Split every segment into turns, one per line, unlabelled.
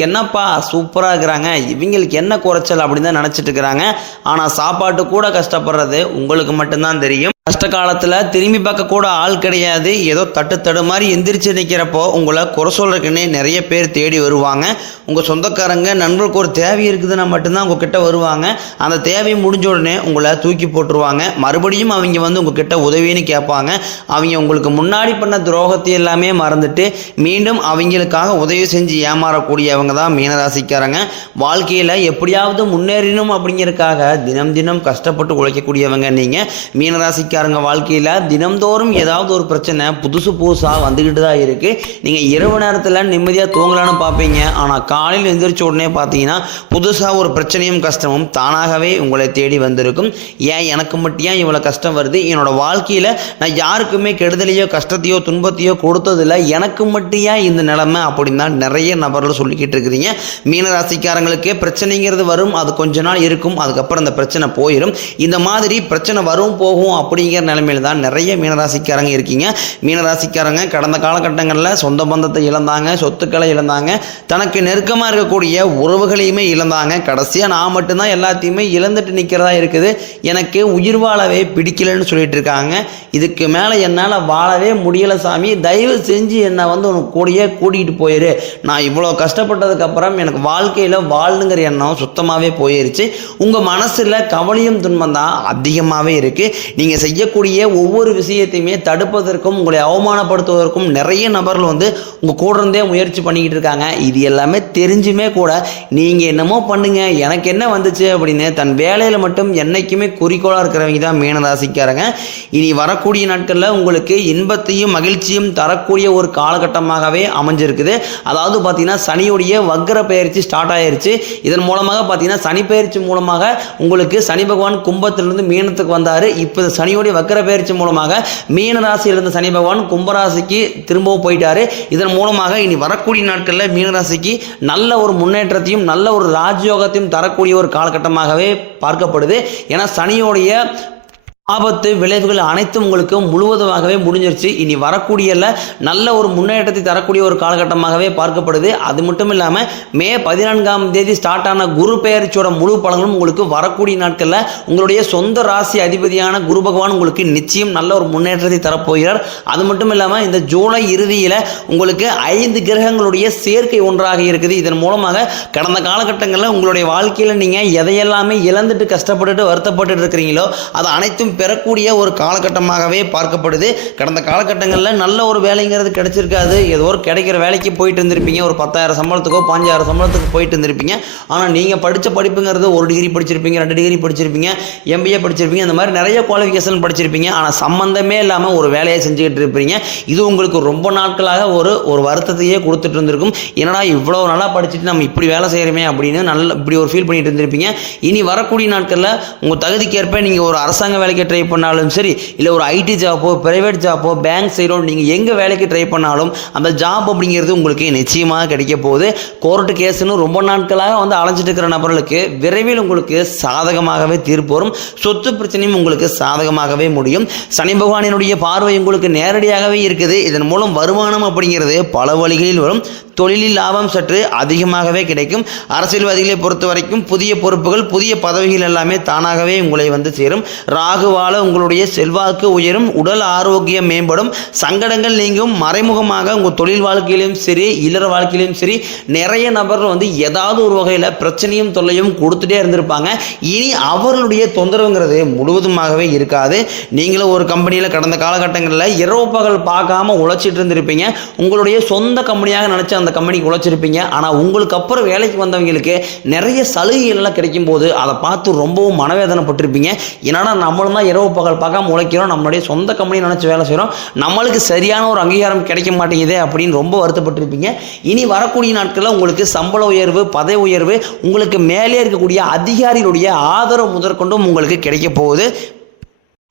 என்னப்பா சூப்பராக இருக்கிறாங்க? இவங்களுக்கு என்ன குறைச்சல் அப்படின்னு தான் நினச்சிட்டு இருக்கிறாங்க. ஆனால் சாப்பாட்டு கூட கஷ்டப்படுறது உங்களுக்கு மட்டும்தான் தெரியும். கஷ்ட காலத்தில் திரும்பி பார்க்க கூட ஆள் கிடையாது. ஏதோ தட்டு தடு மாதிரி எந்திரிச்சு நிற்கிறப்போ உங்களை குறை சொல்கிறக்குன்னே நிறைய பேர் தேடி வருவாங்க. உங்கள் சொந்தக்காரங்க நண்பர்களுக்கு ஒரு தேவை இருக்குதுன்னா மட்டும்தான் உங்ககிட்ட வருவாங்க. அந்த தேவை முடிஞ்ச உடனே உங்களை தூக்கி போட்டுருவாங்க. மறுபடியும் அவங்க வந்து உங்ககிட்ட உதவின்னு கேட்பாங்க. அவங்க உங்களுக்கு முன்னாடி பண்ண துரோகத்தை எல்லாமே மறந்துட்டு மீண்டும் அவங்களுக்காக உதவி செஞ்சு ஏமாறக்கூடியவங்க தான் மீனராசிக்காரங்க. வாழ்க்கையில் எப்படியாவது முன்னேறணும் அப்படிங்கிறதுக்காக தினம் தினம் கஷ்டப்பட்டு உழைக்கக்கூடியவங்க நீங்கள் மீனராசிக்காரங்க வாழ்க்கையில். தினம்தோறும் ஏதாவது ஒரு பிரச்சனை புதுசு புதுசாக வந்துக்கிட்டு தான் இருக்குது நீங்கள் இரவு நேரத்தில் நிம்மதியாக தூங்கலான்னு பார்ப்பீங்க. ஆனால் காலையில் எழுந்திரிச்ச உடனே பார்த்தீங்கன்னா புதுசாக ஒரு பிரச்சனையும் கஷ்டமும் தானாகவே உங்களை தேடி வந்திருக்கும். ஏன் எனக்கு மட்டும் ஏன் இவ்வளோ கஷ்டம் வருது? என்னோடய வாழ்க்கையில் நான் யாருக்குமே கெடுதலையோ கஷ்டத்தையோ துன்பத்தையோ கொடுத்ததில்ல. எனக்கு மட்டும் ஏன் இந்த நிலைமை அப்படின்னு தான் நிறைய நபர்கள் சொல்லிக்கிட்டு இருக்கிறீங்க. மீனராசிக்காரங்களுக்கு பிரச்சனைங்கிறது வரும். அது கொஞ்ச நாள் இருக்கும். அதுக்கப்புறம் அந்த பிரச்சனை போயிடும் இந்த மாதிரி பிரச்சனை வரும் போகும் அப்படிங்கிற நிலைமையில தான் நிறைய மீனராசிக்காரங்க இருக்கீங்க. மீனராசிக்காரங்க கடந்த காலகட்டங்களில் சொந்த பந்தத்தை இழந்தாங்க சொத்துக்களை இழந்தாங்க தனக்கு நெருக்கமாக இருக்கக்கூடிய உறவுகளையுமே இழந்தாங்க. கடைசியாக நான் மட்டும்தான் எல்லாத்தையுமே இழந்துட்டு நிற்கிறதா இருக்குது. எனக்கு உயிர் வாழவே பிடிக்கலன்னு சொல்லிட்டு இருக்காங்க. இதுக்கு மேலே என்னால் வாழவே முடியலை சாமி. தயவு செஞ்சு என்னை வந்து உனக்கு கூடயே கூட்டிகிட்டு போயிரு. நான் இவ்வளோ கஷ்டப்பட்டதுக்கப்புறம் எனக்கு வாழ்க்கையில் வாழணுங்கிற எண்ணம் சுத்தமாகவே போயிருச்சு. உங்கள் மனசில் கவலையும் துன்பம் தான் அதிகமாகவே இருக்குது நீங்கள் செய்யக்கூடிய ஒவ்வொரு விஷயத்தையுமே தடுப்பதற்கும் உங்களை அவமானப்படுத்துவதற்கும் நிறைய நபர்கள் வந்து உங்கள் கூட இருந்தே முயற்சி பண்ணிக்கிட்டு இருக்காங்க. இது எல்லாமே தெரிஞ்சுமே கூட நீங்கள் என்னமோ பண்ணுங்க எனக்கு என்ன வந்துச்சு அப்படின்னு தன் வேலையில் மட்டும் என்னைக்குமே குறிக்கோளாக இருக்கிறவங்க தான் மீனராசிக்காரங்க. இனி வரக்கூடிய நாட்களில் உங்களுக்கு இன்பத்தையும் மகிழ்ச்சியும் தரக்கூடிய ஒரு காலகட்டமாகவே அமைஞ்சிருக்குது. அதாவது பார்த்தீங்கன்னா சனியுடைய வக்ர பயிற்சி ஸ்டார்ட் ஆயிருச்சு. இதன் மூலமாக பார்த்தீங்கன்னா சனி பயிற்சி மூலமாக உங்களுக்கு சனி பகவான் கும்பத்திலிருந்து மீனத்துக்கு வந்தார். இப்போ இந்த சனியுடைய வக்கர பயிற்சி மூலமாக மீன ராசியில் இருந்த சனி பகவான் கும்பராசிக்கு திரும்பவும் போயிட்டாரு. இதன் மூலமாக இனி வரக்கூடிய நாட்களில் மீனராசிக்கு நல்ல ஒரு முன்னேற்றத்தையும் நல்ல ஒரு ராஜயோகத்தையும் தரக்கூடிய ஒரு காலகட்டமாகவே பார்க்கப்படுது. ஏன்னா சனியோடைய ஆபத்து விளைவுகள் அனைத்தும் உங்களுக்கு முழுவதுமாகவே முடிஞ்சிருச்சு. இனி வரக்கூடியல நல்ல ஒரு முன்னேற்றத்தை தரக்கூடிய ஒரு காலகட்டமாகவே பார்க்கப்படுது. அது மட்டும் இல்லாமல் மே பதினான்காம் தேதி ஸ்டார்ட் ஆன குரு பெயர்ச்சியோட முழு பலங்களும் உங்களுக்கு வரக்கூடிய நாட்களில் உங்களுடைய சொந்த ராசி அதிபதியான குரு பகவான் உங்களுக்கு நிச்சயம் நல்ல ஒரு முன்னேற்றத்தை தரப்போகிறார். அது மட்டும் இல்லாமல் இந்த ஜூலை இறுதியில் உங்களுக்கு ஐந்து கிரகங்களுடைய சேர்க்கை ஒன்றாக இருக்குது. இதன் மூலமாக கடந்த காலகட்டங்களில் உங்களுடைய வாழ்க்கையில் நீங்கள் எதையெல்லாமே இழந்துட்டு கஷ்டப்பட்டுட்டு வருத்தப்பட்டு இருக்கிறீங்களோ அது அனைத்தும் பெறக்கூடிய ஒரு காலகட்டமாகவே பார்க்கப்படுது. கடந்த காலகட்டங்களில் நல்ல ஒரு வேலைங்கிறது கிடைச்சிருக்காது. ஏதோ ஒரு கிடைக்கிற வேலைக்கு போயிட்டு இருந்திருப்பீங்க. ஒரு பத்தாயிரம் சம்பளத்துக்கோ பாஞ்சாயிரம் சம்பளத்துக்கு போயிட்டு இருந்திருப்பீங்க. ஆனால் நீங்கள் படித்த படிப்புங்கிறது ஒரு டிகிரி படிச்சிருப்பீங்க ரெண்டு டிகிரி படிச்சிருப்பீங்க எம்பிஏ படிச்சிருப்பீங்க அந்த மாதிரி நிறைய குவாலிஃபிகேஷன் படிச்சிருப்பீங்க. ஆனால் சம்மந்தமே இல்லாமல் ஒரு வேலையை செஞ்சுக்கிட்டு இருப்பீங்க. இது உங்களுக்கு ரொம்ப நாட்களாக ஒரு ஒரு வருத்தத்தையே கொடுத்துட்டு இருந்திருக்கும். என்னடா இவ்வளோ நல்லா படிச்சுட்டு நம்ம இப்படி வேலை செய்கிறோமே அப்படின்னு நல்ல இப்படி ஒரு ஃபீல் பண்ணிட்டு இருந்திருப்பீங்க. இனி வரக்கூடிய நாட்களில் உங்கள் தகுதிக்கேற்ப நீங்கள் ஒரு அரசாங்க வேலைக்கு ட்ரை பண்ணாலும் சரி இல்லை ஒரு ஐடி ஜாப்போ ப்ரைவேட் ஜாப்போ பேங்க் சைடோ நீங்கள் எங்கே வேலைக்கு ட்ரை பண்ணாலும் அந்த ஜாப் அப்படிங்கிறது உங்களுக்கு நிச்சயமாக கிடைக்க போகுது. கோர்ட்டு கேஸ்னு ரொம்ப நாட்களாக வந்து அலைஞ்சிட்டு இருக்கிற நபர்களுக்கு விரைவில் உங்களுக்கு சாதகமாகவே தீர்ப்பு வரும். சொத்து பிரச்சனையும் உங்களுக்கு சாதகமாகவே முடியும். சனி பகவானினுடைய பார்வை உங்களுக்கு நேரடியாகவே இருக்குது. இதன் மூலம் வருமானம் அப்படிங்கிறது பல வழிகளில் வரும். தொழிலில் லாபம் சற்று அதிகமாகவே கிடைக்கும். அரசியல்வாதிகளை பொறுத்த வரைக்கும் புதிய பொறுப்புகள் புதிய பதவிகள் எல்லாமே தானாகவே உங்களை வந்து சேரும். ராகுவால உங்களுடைய செல்வாக்கு உயரும் உடல் ஆரோக்கியம் மேம்படும் சங்கடங்கள் நீங்கும். மறைமுகமாக உங்கள் தொழில் வாழ்க்கையிலும் சரி இல்லற வாழ்க்கையிலும் சரி நிறைய நபர்கள் வந்து ஏதாவது ஒரு வகையில் பிரச்சனையும் தொல்லையும் கொடுத்துட்டே இருந்திருப்பாங்க. இனி அவர்களுடைய தொந்தரவுங்கிறது முழுவதுமாகவே இருக்காது. நீங்களும் ஒரு கம்பெனியில் கடந்த காலகட்டங்களில் இரவு பகல் பார்க்காம உழைச்சிட்டு இருந்திருப்பீங்க. உங்களுடைய சொந்த கம்பெனியாக நினச்ச அந்த அந்த கம்பெனிக்கு உழைச்சிருப்பீங்க. ஆனால் உங்களுக்கு அப்புறம் வேலைக்கு வந்தவங்களுக்கு நிறைய சலுகைகள் எல்லாம் கிடைக்கும் போது அதை பார்த்து ரொம்பவும் மனவேதனைப்பட்டிருப்பீங்க. ஏன்னா நம்மளும் தான் இரவு பகல் பார்க்காம உழைக்கிறோம். நம்மளுடைய சொந்த கம்பெனி நினச்சி வேலை செய்கிறோம் நம்மளுக்கு சரியான ஒரு அங்கீகாரம் கிடைக்க மாட்டேங்குதே அப்படின்னு ரொம்ப வருத்தப்பட்டிருப்பீங்க. இனி வரக்கூடிய நாட்களில் உங்களுக்கு சம்பள உயர்வு பதவி உயர்வு உங்களுக்கு மேலே இருக்கக்கூடிய அதிகாரிகளுடைய ஆதரவு முதற்கொண்டும் உங்களுக்கு கிடைக்க போகுது.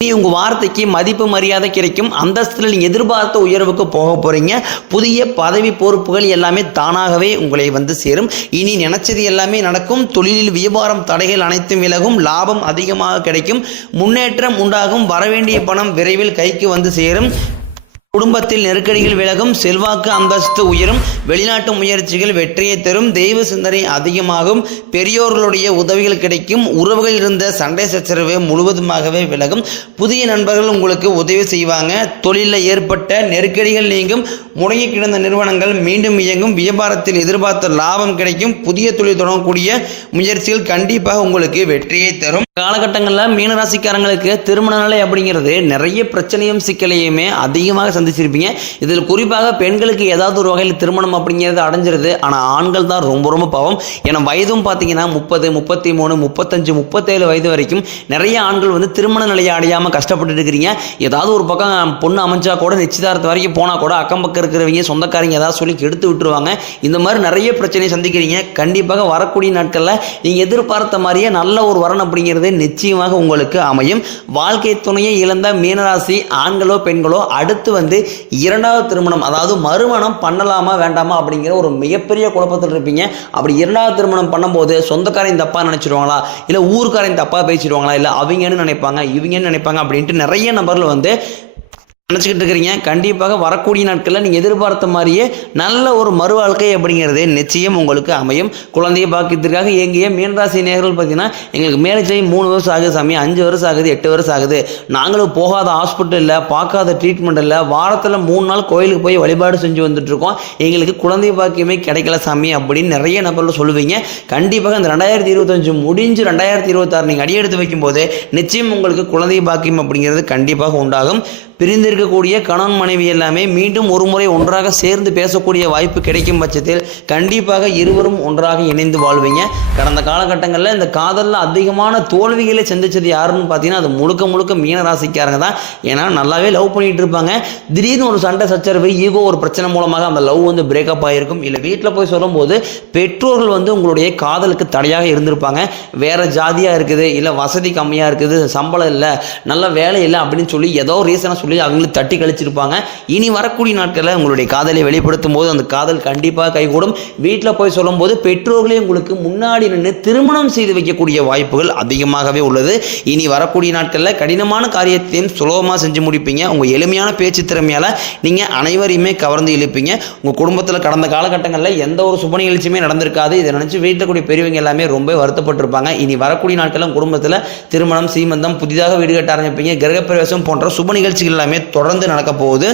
நீ உங்கள் வார்த்தைக்கு மதிப்பு மரியாதை கிடைக்கும். அந்தஸ்தில் நீங்கள் எதிர்பார்த்த உயர்வுக்கு போக போகிறீங்க புதிய பதவி பொறுப்புகள் எல்லாமே தானாகவே உங்களை வந்து சேரும். இனி நினைச்சது எல்லாமே நடக்கும். தொழிலில் வியாபாரம் தடைகள் அனைத்தும் விலகும். லாபம் அதிகமாக கிடைக்கும். முன்னேற்றம் உண்டாகும். வரவேண்டிய பணம் விரைவில் கைக்கு வந்து சேரும். குடும்பத்தில் நெருக்கடிகள் விலகும் செல்வாக்கு அந்தஸ்து உயரும் வெளிநாட்டு முயற்சிகள் வெற்றியை தரும் தெய்வ சிந்தனை அதிகமாகும் பெரியோர்களுடைய உதவிகள் கிடைக்கும் உறவுகள் இருந்த சண்டை சச்சரவு முழுவதுமாகவே விலகும். புதிய நண்பர்கள் உங்களுக்கு உதவி செய்வாங்க. தொழிலில் ஏற்பட்ட நெருக்கடிகள் நீங்கும். முடங்கி கிடந்த நிறுவனங்கள் மீண்டும் இயங்கும். வியாபாரத்தில் எதிர்பார்த்த லாபம் கிடைக்கும். புதிய தொழில் தொடங்கக்கூடிய முயற்சிகள் கண்டிப்பாக உங்களுக்கு வெற்றியை தரும். காலகட்டங்களில் மீனராசிக்காரங்களுக்கு திருமண நிலை அப்படிங்கிறது நிறைய பிரச்சனையும் சிக்கலையுமே அதிகமாக சந்திச்சிருப்பீங்க. இதில் குறிப்பாக பெண்களுக்கு ஏதாவது ஒரு வகையில் திருமணம் அப்படிங்கிறது அடைஞ்சிருது. ஆனால் ஆண்கள் தான் ரொம்ப ரொம்ப பாவம். ஏன்னா வயதும் பார்த்தீங்கன்னா முப்பது முப்பத்தி மூணு முப்பத்தஞ்சு முப்பத்தேழு வயது வரைக்கும் நிறைய ஆண்கள் வந்து திருமண நிலையை அடையாமல் கஷ்டப்பட்டு இருக்கிறீங்க. ஏதாவது ஒரு பக்கம் பொண்ணு அமைஞ்சா கூட நிச்சயதார்த்தம் வரைக்கும் போனால் கூட அக்கம் பக்கம் இருக்கிறவங்க சொந்தக்காரங்க ஏதாவது சொல்லி எடுத்து விட்டுருவாங்க. இந்த மாதிரி நிறைய பிரச்சனையை சந்திக்கிறீங்க. கண்டிப்பாக வரக்கூடிய நாட்களில் நீங்கள் எதிர்பார்த்த மாதிரியே நல்ல ஒரு வரன் அப்படிங்கிறது நிச்சயமாக உங்களுக்கு அமையும். வாழ்க்கை துணையை இழந்த மீனராசி ஆண்களோ பெண்களோ அடுத்து வந்து இரண்டாவது திருமணம் அதாவது மறுமணம் பண்ணலாமா வேண்டாமா அப்படிங்கிற ஒரு மிகப்பெரிய குழப்பத்தில் இருப்பீங்க. அப்படி இரண்டாவது திருமணம் பண்ணும்போது சொந்தக்காரையும் தப்பாக நினச்சிடுவாங்களா இல்லை ஊருக்காரையும் தப்பாக பேசிடுவாங்களா? இல்லை அவங்கன்னு நினைப்பாங்க இவங்கன்னு நினைப்பாங்க அப்படின்ட்டு நிறைய நபர்கள் வந்து நினச்சிக்கிட்டு இருக்கிறீங்க. கண்டிப்பாக வரக்கூடிய நாட்களில் நீங்கள் எதிர்பார்த்த மாதிரியே நல்ல ஒரு மறுவாழ்க்கை அப்படிங்கிறது நிச்சயம் உங்களுக்கு அமையும். குழந்தைய பாக்கியத்திற்காக எங்கேயே மீனராசி நேர்கள் பார்த்தீங்கன்னா எங்களுக்கு மேரேஜ் ஆகி மூணு வருஷம் ஆகுது சாமி அஞ்சு வருஷம் ஆகுது எட்டு வருஷம் ஆகுது. நாங்களும் போகாத ஹாஸ்பிட்டல் இல்லை பார்க்காத ட்ரீட்மெண்ட் இல்லை வாரத்தில் மூணு நாள் கோயிலுக்கு போய் வழிபாடு செஞ்சு வந்துட்ருக்கோம் எங்களுக்கு குழந்தை பாக்கியமே கிடைக்கல சாமி அப்படின்னு நிறைய நபர்கள் சொல்லுவீங்க. கண்டிப்பாக இந்த ரெண்டாயிரத்தி இருபத்தஞ்சு முடிஞ்சு ரெண்டாயிரத்தி இருபத்தாறு நீங்கள் அடியெடுத்து வைக்கும்போது நிச்சயம் உங்களுக்கு குழந்தை பாக்கியம் அப்படிங்கிறது கண்டிப்பாக உண்டாகும். பிரிந்திருக்கக்கூடிய கணவன் மனைவி எல்லாமே மீண்டும் ஒரு முறை ஒன்றாக சேர்ந்து பேசக்கூடிய வாய்ப்பு கிடைக்கும் பட்சத்தில் கண்டிப்பாக இருவரும் ஒன்றாக இணைந்து வாழ்வீங்க. கடந்த காலகட்டங்களில் இந்த காதலில் அதிகமான தோல்விகளை சந்திச்சது யாருன்னு பார்த்தீங்கன்னா அது முழுக்க முழுக்க மீன ராசிக்காரங்க தான். ஏன்னா நல்லாவே லவ் பண்ணிட்டு இருப்பாங்க. திடீர்னு ஒரு சண்டை சச்சரவு ஈகோ ஒரு பிரச்சனை மூலமாக அந்த லவ் வந்து பிரேக்கப் ஆகிருக்கும் இல்லை வீட்டில் போய் சொல்லும்போது பெற்றோர்கள் வந்து உங்களுடைய காதலுக்கு தடையாக இருந்திருப்பாங்க. வேற ஜாதியாக இருக்குது இல்லை வசதி கம்மியாக இருக்குது சம்பளம் இல்லை நல்ல வேலை இல்லை அப்படின்னு சொல்லி ஏதோ ரீசனாக சொல்லி அவங்களும் தட்டி கழிச்சிருப்பாங்க. இனி வரக்கூடிய நாட்களில் உங்களுடைய காதலை வெளிப்படுத்தும் போது அந்த காதல் கண்டிப்பாக கைகூடும். வீட்டில் போய் சொல்லும்போது பெற்றோர்களே உங்களுக்கு முன்னாடி நின்று திருமணம் செய்து வைக்கக்கூடிய வாய்ப்புகள் அதிகமாகவே உள்ளது. இனி வரக்கூடிய நாட்களில் கடினமான காரியத்தையும் சுலபமாக செஞ்சு முடிப்பீங்க. உங்கள் எளிமையான பேச்சு திறமையால் நீங்கள் அனைவரையுமே கவர்ந்து இழுப்பீங்க. உங்கள் குடும்பத்தில் கடந்த காலகட்டங்களில் எந்த ஒரு சுப நிகழ்ச்சியுமே நடந்திருக்காது. இதை நினச்சி வீட்டில் கூடிய பெரியவங்க எல்லாமே ரொம்ப வருத்தப்பட்டிருப்பாங்க. இனி வரக்கூடிய நாட்களில் குடும்பத்தில் திருமணம் சீமந்தம் புதிதாக வீடு கட்ட ஆரம்பிப்பீங்க. கிரகப்பிரவேசம் போன்ற சுப நிகழ்ச்சிகள் எல்லாமே தொடர்ந்து நடக்க போகுது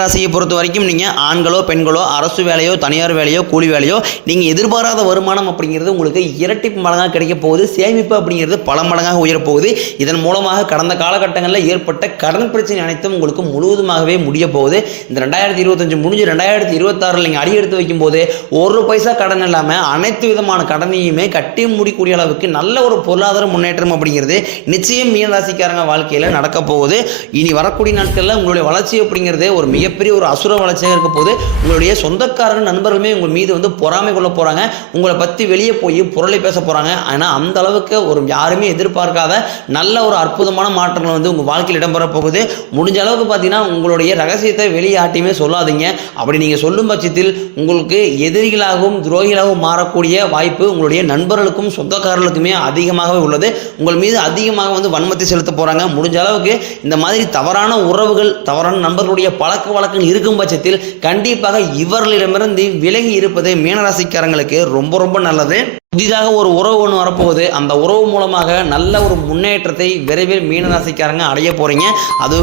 ராசியை பொறுத்த வரைக்கும் நீங்கள் ஆண்களோ பெண்களோ அரசு வேலையோ தனியார் வேலையோ கூலி வேலையோ நீங்கள் எதிர்பாராத வருமானம் அப்படிங்கிறது உங்களுக்கு இரட்டிப்பு மடங்காக கிடைக்க போகுது. சேமிப்பு அப்படிங்கிறது பல மடங்காக உயரப்போகுது. இதன் மூலமாக கடந்த காலகட்டங்களில் ஏற்பட்ட கடன் பிரச்சனை அனைத்தும் உங்களுக்கு முழுவதுமாகவே முடிய போகுது. இந்த ரெண்டாயிரத்தி இருபத்தஞ்சு முடிஞ்சு ரெண்டாயிரத்தி இருபத்தாறில் நீங்கள் அடி எடுத்து வைக்கும்போது ஒரு பைசா கடன் இல்லாமல் அனைத்து விதமான கடனையுமே கட்டி முடிக்கூடிய அளவுக்கு நல்ல ஒரு பொருளாதார முன்னேற்றம் அப்படிங்கிறது நிச்சயம் மீனராசிக்காரங்க வாழ்க்கையில் நடக்க போகுது. இனி வரக்கூடிய நாட்களில் உங்களுடைய வளர்ச்சி அப்படிங்கிறது ஒரு மிகப்பெரிய ஒரு அசுர வளர்ச்சியாக இருக்க போது உங்களுடைய சொந்தக்காரர்கள் நண்பர்களுமே உங்கள் மீது வந்து பொறாமை கொள்ள போகிறாங்க உங்களை பற்றி வெளியே போய் புரளை பேச போகிறாங்க ஆனால் அந்த அளவுக்கு ஒரு யாருமே எதிர்பார்க்காத நல்ல ஒரு அற்புதமான மாற்றங்கள் வந்து உங்கள் வாழ்க்கையில் இடம்பெற போகுது. முடிஞ்ச அளவுக்கு பார்த்தீங்கன்னா உங்களுடைய ரகசியத்தை வெளியாட்டியுமே சொல்லாதீங்க. அப்படி நீங்கள் சொல்லும் பட்சத்தில் உங்களுக்கு எதிரிகளாகவும் துரோகிகளாகவும் மாறக்கூடிய வாய்ப்பு உங்களுடைய நண்பர்களுக்கும் சொந்தக்காரர்களுக்குமே அதிகமாகவே உள்ளது. உங்கள் மீது அதிகமாக வந்து வன்மத்தை செலுத்த போகிறாங்க முடிஞ்ச அளவுக்கு இந்த மாதிரி தவறான உறவுகள் தவறான நண்பர்களுடைய பழக்க வாக்கு வழக்கம் இருக்கும் பட்சத்தில் கண்டிப்பாக இவர்களிடமிருந்து விலகி இருப்பது மீனராசிக்காரங்களுக்கு ரொம்ப ரொம்ப நல்லது. புதிதாக ஒரு உறவு ஒன்று வரப்போகுது. அந்த உறவு மூலமாக நல்ல ஒரு முன்னேற்றத்தை விரைவில் மீனராசிக்காரங்க அடைய போறீங்க. அது